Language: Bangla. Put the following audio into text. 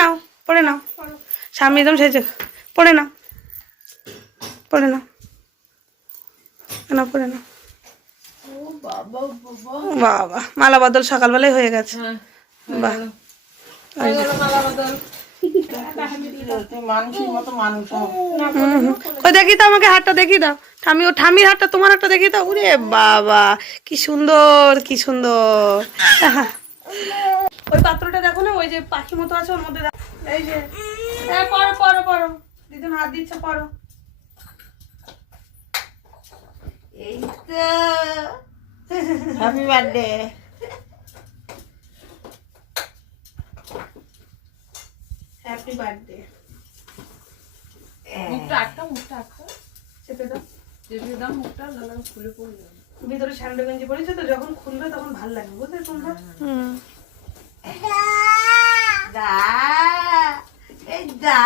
নাও, পড়ে নাও। স্বামী একদম সেজে পড়ে নাও, পড়ে নাও, না পড়ে নাও। বাবা মালা বদল সকালবেলায় হয়ে গেছে। বাহ, দেখি তো আমাকে হাতটা দেখি দাও। ঠামি, ও ঠামির হাতটা তোমার হাতটা দেখি দাও। উরে বাবা কি সুন্দর, কি সুন্দর। ওই পাত্রটা দেখো না, ওই যে পাখি মতো আছে ওর মধ্যে। এই যে পড়ো পড়ো পড়ো, দিদুন হাত দিচ্ছে, পড়ো। এই তো হ্যাপি বার্থডে। Happy birthday. মুখটা আটকা, মুখটা আটকা, চেপে দাও, চেপে দাও মুখটা, নাহলে খুলে পড়ে যাবে। ভিতরে স্যান্ডো গেঞ্জি পরেছে তো, যখন খুলবে তখন ভালো লাগবে, বুঝলে তোমরা? দা এই দা